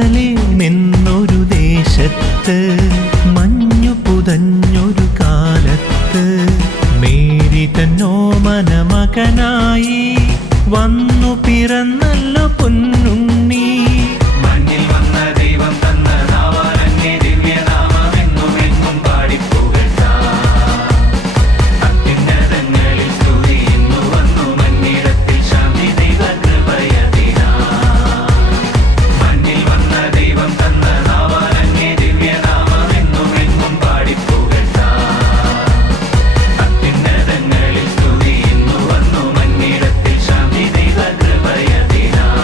ബേഥലേമെന്നൊരു ദേശത്ത് മഞ്ഞു പുതഞ്ഞൊരു കാലത്ത് മേരി തന്നോമന മകനായി വന്നു പിറന്നല്ലോ പൊന്നുണ്ണി. മഞ്ഞിൽ വന്ന ദൈവം തന്ന നാവാലങ്ങേ ദിവ്യനാമമെന്നുമെന്നും പാടിപ്പുകഴ്ത്താം. അത്യുന്നതങ്ങളിൽ സ്തുതി ഇന്നു വന്നു മന്നിടത്തിൽ ശാന്തി ദൈവകൃപയതിനാൽ. മഞ്ഞിൽ വന്ന ദൈവം തന്ന നാവാലങ്ങേ ദിവ്യനാമമെന്നുമെന്നും പാടിപ്പുകഴ്ത്താം. അത്യുന്നതങ്ങളിൽ സ്തുതി ഇന്നു വന്നു മന്നിടത്തിൽ ശാന്തി ദൈവകൃപയതിനാൽ.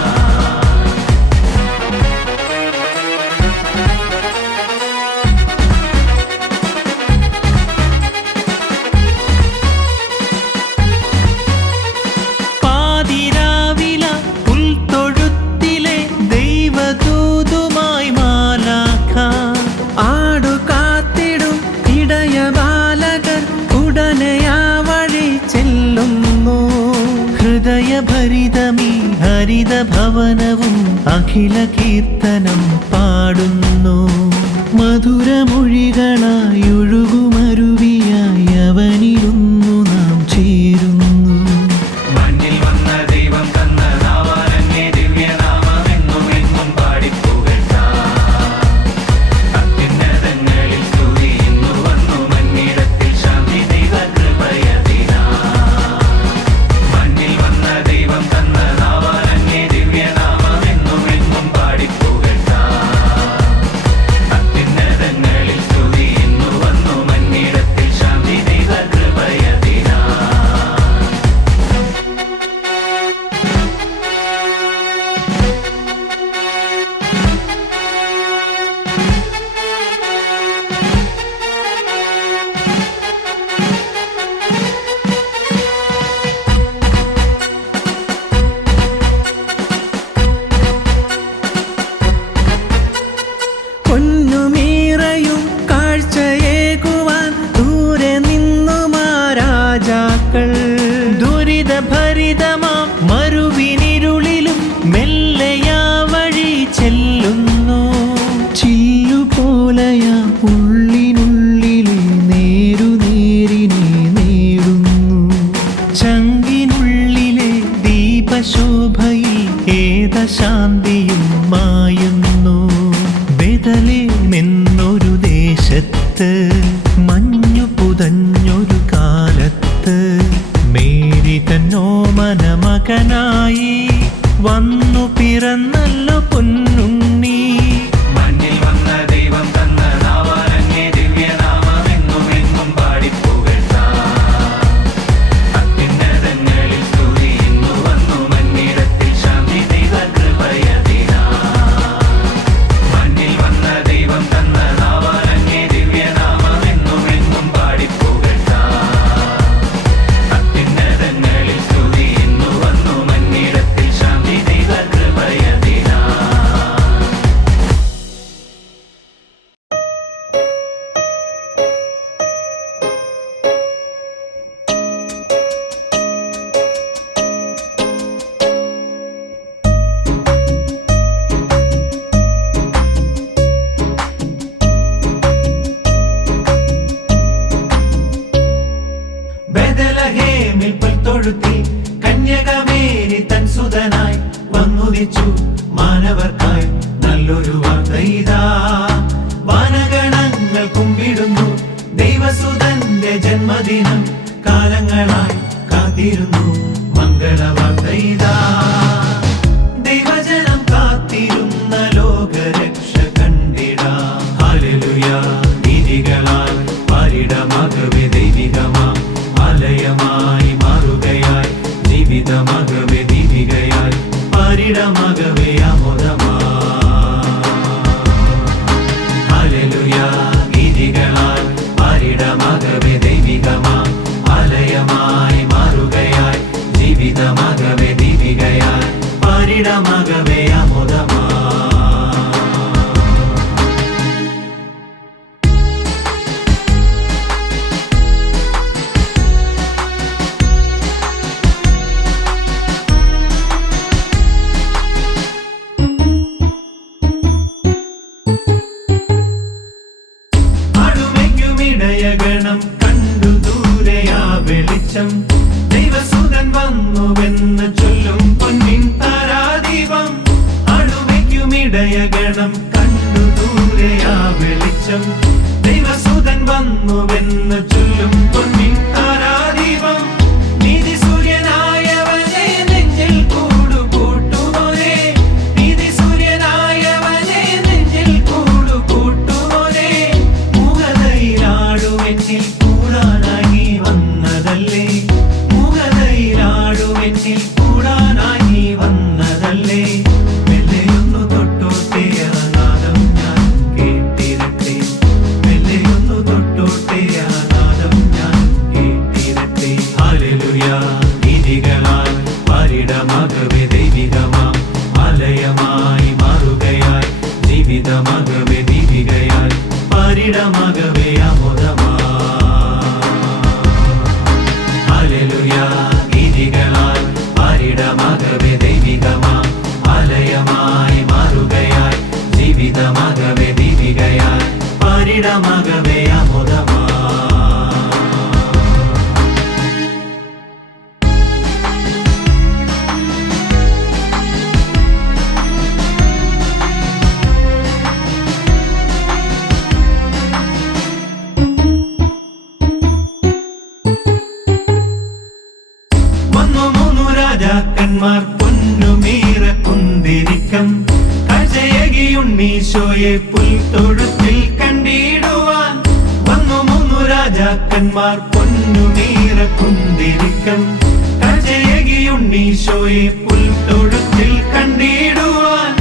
പാതിരാവില പുൽത്തൊഴുത്തിലെ ദൈവദൂതുമായി മാലാഖ ആടുകാത്തിടും ഇടയ ബാലകർ ഉടനെയാ വഴി ചെല്ലുന്നു. ഹൃദയഭരിതമീ ഹരിത ഭവനവും അഖില കീർത്തനം പാടുന്നു. മധുരമൊഴികളായി ഒഴുകുമരുവിയായി അവനിടുന്നു നാം ചേരുന്നു. മഞ്ഞിൽ വന്ന ദൈവം തന്ന നാവാലങ്ങേ ദിവ്യനാമമെന്നുമെന്നും പാടിപ്പുകഴ്ത്താം. അത്യുന്നതങ്ങളിൽ സ്തുതി ഇന്നു വന്നു മന്നിടത്തിൽ ശാന്തി ദൈവകൃപയതിനാൽ. മഞ്ഞിൽ വന്ന ദൈവം തന്ന നാവാലങ്ങേ ദിവ്യനാമമെന്നുമെന്നും പാടിപ്പുകഴ്ത്താം. അത്യുന്നതങ്ങളിൽ സ്തുതി ഇന്നു വന്നു മന്നിടത്തിൽ ശാന്തി ദൈവകൃപയതിനാൽ. പൊന്നുമീറയും കാഴ്ചയേകുവാൻ ദൂരെ നിന്നുമാ രാജാക്കൾ ദുരിതഭരിതമാം മരുവിനിരുളിലും മെല്ലയാ വഴി ചെല്ലുന്നു. ചില്ലുപോലയാ ഉള്ളിനുള്ളിലെ നേരുനേരിനെ നേടുന്നു. ചങ്കിനുള്ളിലെ ദീപശോഭയിൽ ഏതശാന്തിയും മായുന്നു. ബേഥലേമെന്നൊരു ദേശത്ത് മഞ്ഞു പുതഞ്ഞൊരു കാലത്ത് മേരി തന്നോമന മകനായി വന്നു പിറന്നല്ലോ പൊന്നുണ്ണി. മഞ്ഞിൽ വന്ന ദൈവം തന്ന നാവാലങ്ങേ ദിവ്യനാമമെന്നുമെന്നും പാടിപ്പുകഴ്ത്താം. അത്യുന്നതങ്ങളിൽ സ്തുതി ഇന്നു വന്നു മന്നിടത്തിൽ ശാന്തി ദൈവകൃപയതിനാൽ. മഞ്ഞിൽ വന്ന ദൈവം തന്ന നാവാലങ്ങേ ദിവ്യനാമമെന്നുമെന്നും പാടിപ്പുകഴ്ത്താം. അത്യുന്നതങ്ങളിൽ സ്തുതി ഇന്നു വന്നു മന്നിടത്തിൽ ശാന്തി ദൈവകൃപയതിനാൽ. ബേഥലഹേമിൽ പുൽത്തൊഴുത്തിൽ കന്യകമേരി തൻ സുതനായി വന്നുദിച്ചു മാനവർക്കായി നല്ലൊരു വാർത്തയിതാ. വാനഗണങ്ങൾ കുമ്പിടുന്നു ദൈവസുതന്റെ ജന്മദിനം കാലങ്ങളായി കാത്തിരുന്നു മംഗളവാർത്തയിതാ. ദൈവജനം കാത്തിരുന്ന ലോകരക്ഷ കണ്ടിടാം. ഹല്ലേലൂയ ഗീതികളാൽ പാരിടമാകവേ ദൈവികമാം ആലയമാ കാലങ്ങളായി മാറുകയായി ജീവിതമാകവേ ദീപികയായി പാരിടമാകവേ ഹല്ലേലൂയ ഗീതികളാൽ പാരിടമാകവേ ദൈവികമാ ആലയമായി മാറുകയായി ജീവിതമാകവേ ദീപികയായി പാരിടമാകവേ ഇടയഗണം കണ്ടു ദൂരെയാ വെളിച്ചം ദൈവസുതൻ വന്നുവെന്ന് ചൊല്ലും പൊന്നിൻ താരാദീപം അടുവയ്ക്കും ഇടയഗണം കണ്ടു ദൂരെയാ വെളിച്ചം ദൈവസുതൻ വന്നുവെന്ന് ചൊല്ലും പൊന്നിൻ താരാദീപം നീതി സൂര്യനായവനെ നെഞ്ചിൽ കൂടുകൂട്ടുമോനെ നീതി സൂര്യനായവനെ നെഞ്ചിൽ കൂടുകൂട്ടുമോനെ എന്നിൽ കൂടാനായി വന്നതല്ലേ മുഖതയിലാടുമെന്നിൽ കൂടാനായി വന്നതല്ലേ മെല്ലെയൊന്നു തൊട്ടോട്ടെ ആ നാദം ഞാൻ കേട്ടിരട്ടെ മെല്ലെയൊന്നു തൊട്ടോട്ടെ ആ നാദം ഞാൻ കേട്ടിരട്ടെ ഹല്ലേലൂയ ഗീതികളാൽ പാരിടമാകവേ ദൈവികമാ ആലയമായി മാറുകയായി ജീവിതമാകവേ ദീപികയായി പാരിടമാകവേ ഹല്ലേലൂയ ഗീതികളാൽ പാരിടമാകവേ ദൈവികമാ ആലയമായി മാറുകയായി ജീവിതമാകവേ ദീപികയായി പാരിടമാകവേ രാജാക്കന്മാർ പൊന്നുമീറ കുന്തിരിക്കം കാഴ്ചയേകിയുണ്ണീശോയെ പുൽത്തൊഴുത്തിൽ കണ്ടിടുവാൻ വന്നു 3 രാജാക്കന്മാർ പൊന്നുമീറ കുന്തിരിക്കം കാഴ്ചയേകിയുണ്ണീശോയെ പുൽത്തൊഴുത്തിൽ കണ്ടിടുവാൻ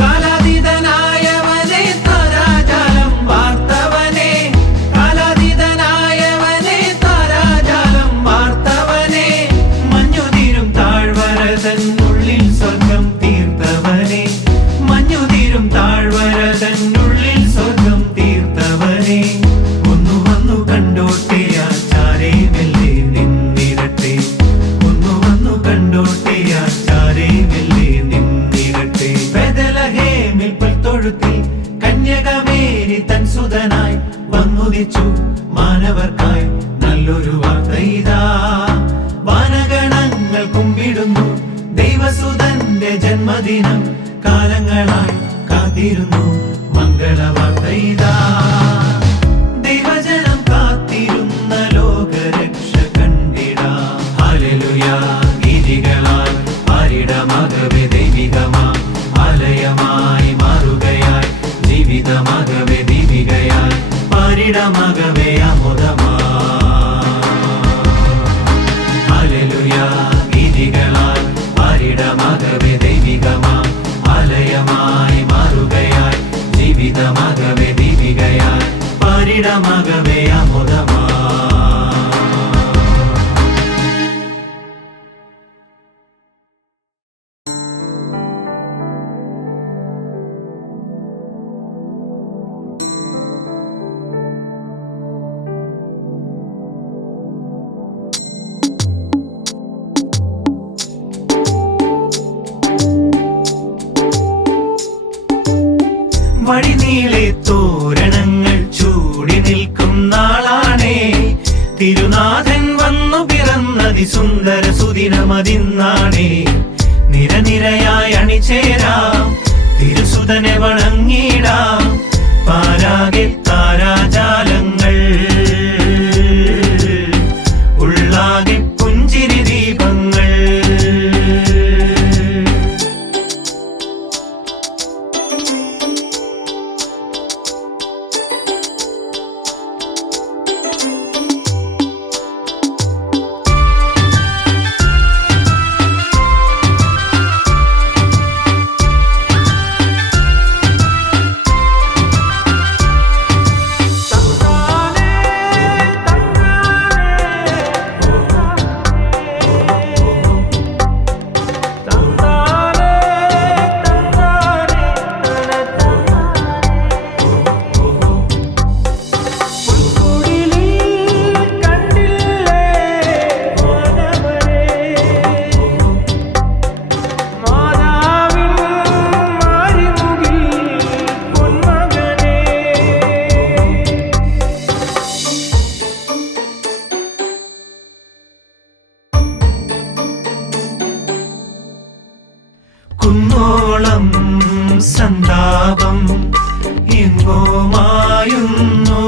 കാലാതീതനായവനെ താരാജാലം വാർത്തവനെ കാലാതീതനായവനെ താരാജാലം വാർത്തവനെ മഞ്ഞുതീരും താഴ്വരതന്നുള്ളിൽ സ്വർഗം തീർത്തവനെ മഞ്ഞുതീരും താഴ്വരതന്നുള്ളിൽ സ്വർഗം തീർത്തവനെ ഒന്നു വന്നു കണ്ടോട്ടെ ആചാരേ മെല്ലെ നിന്നിരട്ടെ ഒന്നു വന്നു കണ്ടോട്ടെ ആചാരേ മെല്ലെ നിന്നിരട്ടെ ബേഥലഹേമിൽ പുൽത്തൊഴുത്തിൽ കന്യകമേരി തൻ സുതനായി വന്നുദിച്ചു മാനവർക്കായി നല്ലൊരു വാർത്ത ഇതാ വാനഗണങ്ങൾ കുമ്പിടുന്നു ദൈവസുതന്റെ ജന്മദിനം കാലങ്ങളായി കാത്തിരുന്നു മംഗളവാർത്ത ഇതാ ദൈവജനം കാത്തിരുന്ന ലോകരക്ഷ കണ്ടിടാം ഹല്ലേലൂയ ഗീതികളാൽ പാരിടമാകവേ ദൈവികമാ ആലയമായി മാറുകയായി ജീവിതമാകവേ ദീപികയായി പാരിടമാകവേ ഹല്ലേലൂയ ഗീതികളാൽ പാരിടമാകവേ ദൈവികമാ ആലയമായി മാറുകയായി ജീവിതമാകവേ ദീപികയായി പാരിടമാകവേ വഴിനീളെ തോരണങ്ങൾ ചൂടി നിൽക്കും നാളാണേ തിരുനാഥൻ വന്നു പിറന്നതി സുന്ദര സുദിനമതിന്നാണേ നിരനിരയായി അണിചേരാം തിരുസുതനെ വണങ്ങിടാം പാരാകെ താരാജാലങ്ങൾ ഉള്ളാകെ പുഞ്ചിരി ദീപങ്ങൾ സന്താപം എങ്ങോ മായുന്നു.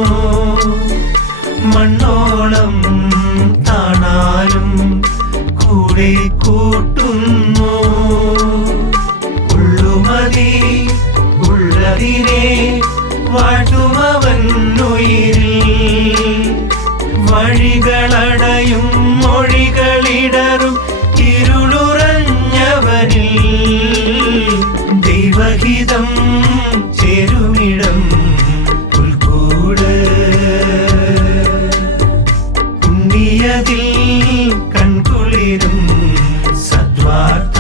മണ്ണോളം താണാലും കൂടെ കൂട്ടുന്നു. ഉള്ളുമതി ഉള്ളതിനെ വാട്ടുമവൻ ഉയിരിൽ. വഴികളടയും മൊഴികളിടറും ഇരുളുറഞ്ഞവരിൽ ദൈവഹിതം ചേരുമിടം പുൽക്കൂട്. പുണ്യതിൽ കൺകുളിരും സദ്വാർത്ത.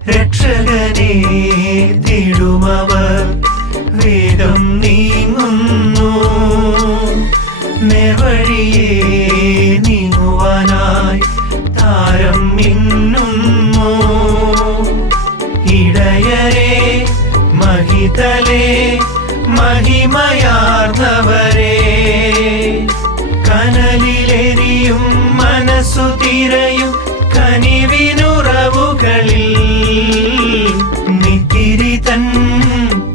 രക്ഷകനെ തേടുമവർ വേഗം നീങ്ങുന്നു. നേർവഴിയെ നീങ്ങുവാനായി താരം മിന്നുന്നു. ഇടയരെ മഹിതലേ മഹിമയാർന്നവരെ കനലിലെരിയും മനസ്സു തിരയും കനിവിനുറവുകളിൽ നിത്തിരി തൻ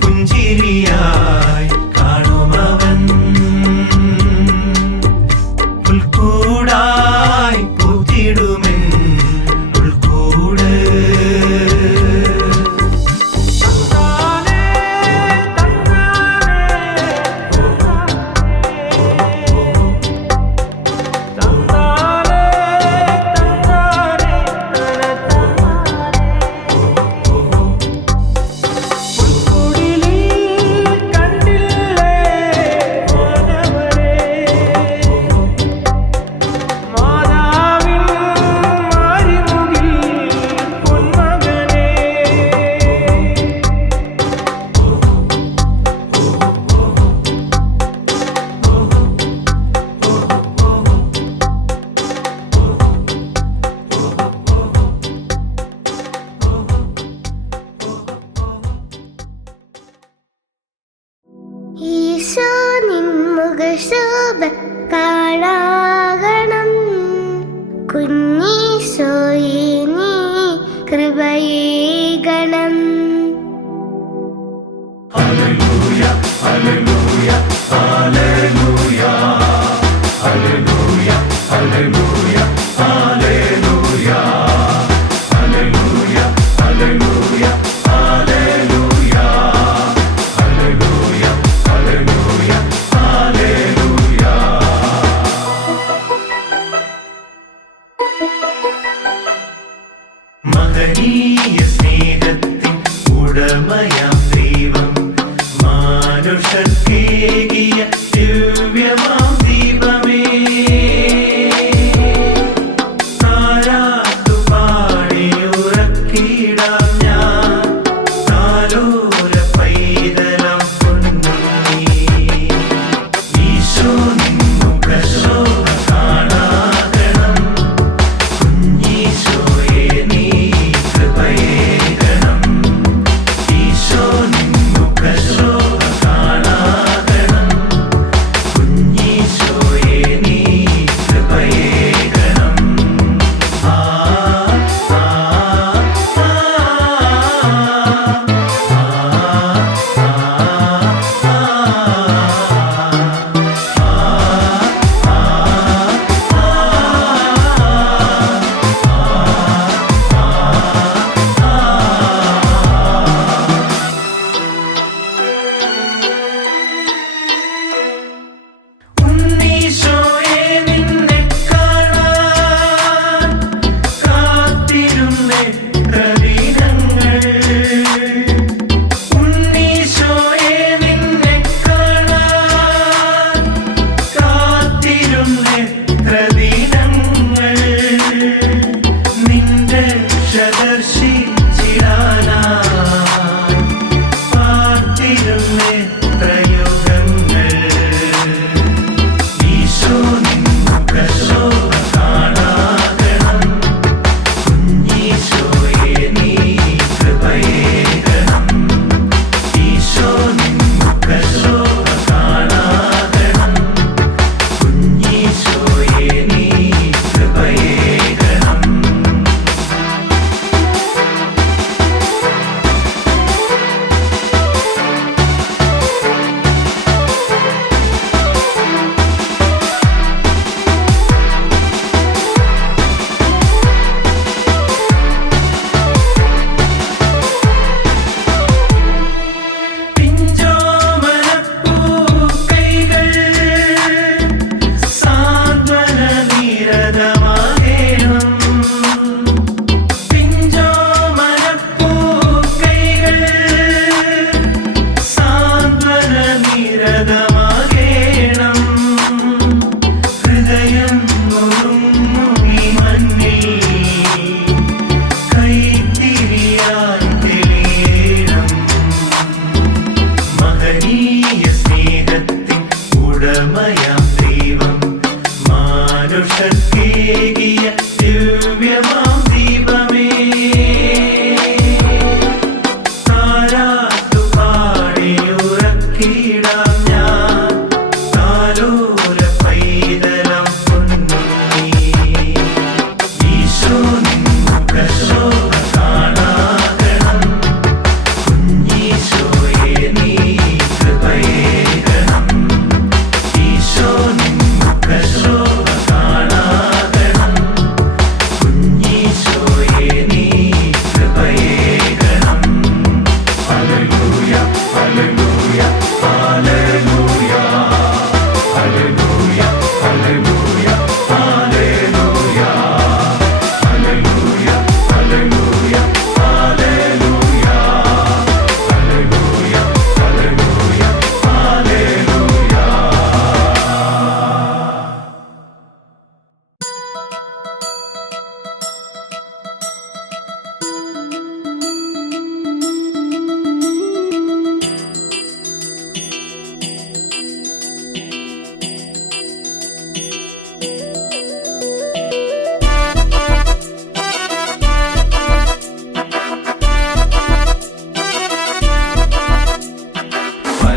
പുഞ്ചിരിയായി കാണുമവൻ. പുൽക്കൂടായി പൂത്തിടുമെൻ ഉൾക്കൂട്. ഈശോ നിൻമുഖശോഭ കാണാകണം. കുഞ്ഞീശോയെ നീ കൃപയേകണം. ഹല്ലേലൂയ ഹല്ലേലൂയ ഹല്ലേലൂയ ഹല്ലേലൂയ ഹല്ലേലൂയ ഹല്ലേലൂയ ഹല്ലേലൂയ ഹല്ലേലൂയ ഹല്ലേലൂയ ഹല്ലേലൂയ ഹല്ലേലൂയ ഹല്ലേലൂയ. മഹനീയ സ്നേഹത്തിൻ ഉടമയാം ദൈവം മാനുഷർക്കേകിയ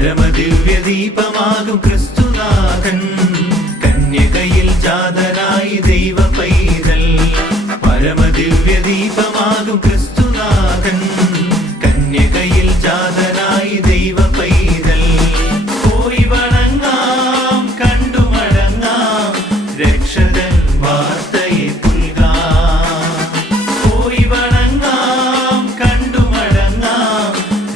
പരമദിവ്യ ദീപമാകും ക്രിസ്തുനാഥൻ കന്യകയിൽ ജാതനായി ദൈവ പൈതൽ. പരമദിവ്യ ദീപമാകും ക്രിസ്തുനാഥൻ കന്യകയിൽ ജാതനായി ദൈവ പൈതൽ. പോയി വണങ്ങാം കണ്ടു മടങ്ങാം രക്ഷകൻ വാർത്തയെ പുൽകാം. പോയി വണങ്ങാം കണ്ടു മടങ്ങാം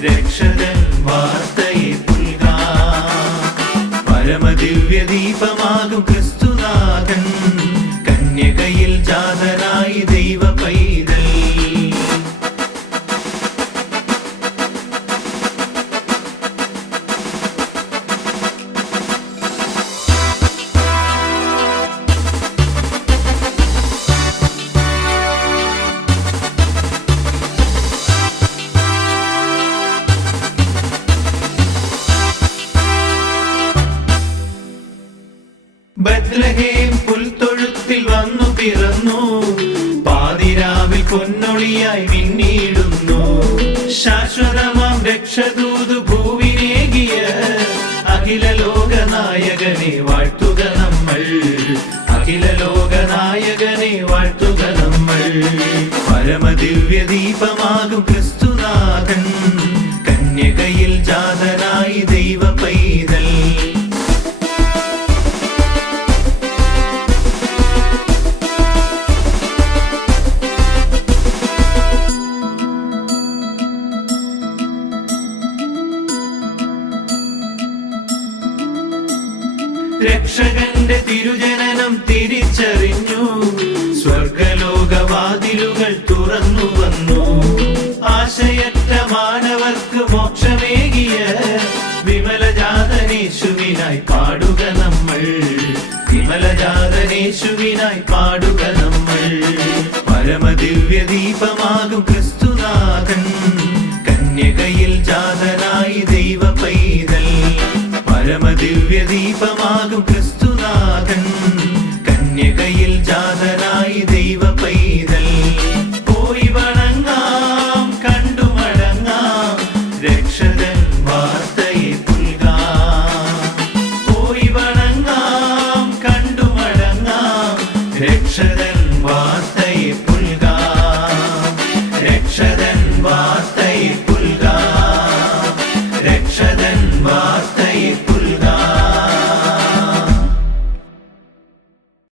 രക്ഷകൻ വാർത്തയെ പുൽകാം. പരമദിവ്യ ദീപമാകും ക്രിസ്തുനാഥൻ കന്യകയിൽ ജാതനായി ദൈവ പൈതൽ. ബത്ലഹേം പുൽത്തൊഴുത്തിൽ വന്നു പിറന്നു, പാതിരാവിൽ പൊന്നൊളിയായി മിന്നിടുന്നു. ശാശ്വതമാം രക്ഷദൂതു ഭൂവിനേകിയ അഖില ലോകനായകനെ വാഴ്ത്തുക നമ്മൾ. അഖില ലോകനായകനെ വാഴ്ത്തുക നമ്മൾ. പരമദിവ്യ ദീപമാകും ക്രിസ്തുനാഥൻ കന്യകയിൽ ജാതനായി ദൈവ പൈതൽ. രക്ഷകന്റെ തിരുജനനം തിരിച്ചറിഞ്ഞു, സ്വർഗലോകവാതിലുകൾ തുറന്നു വന്നു. ആശയറ്റ മാനവർക്ക് മോക്ഷമേകിയ വിമലജാതനേശുവിനായി പാടുക നമ്മൾ. വിമലജാതനേശുവിനായി പാടുക നമ്മൾ. പരമദിവ്യ ദീപമാകും ക്രിസ്തുനാഥൻ കന്യകയിൽ ജാതനായി ദൈവ പൈതൽ. പരമദിവ്യ ദീപം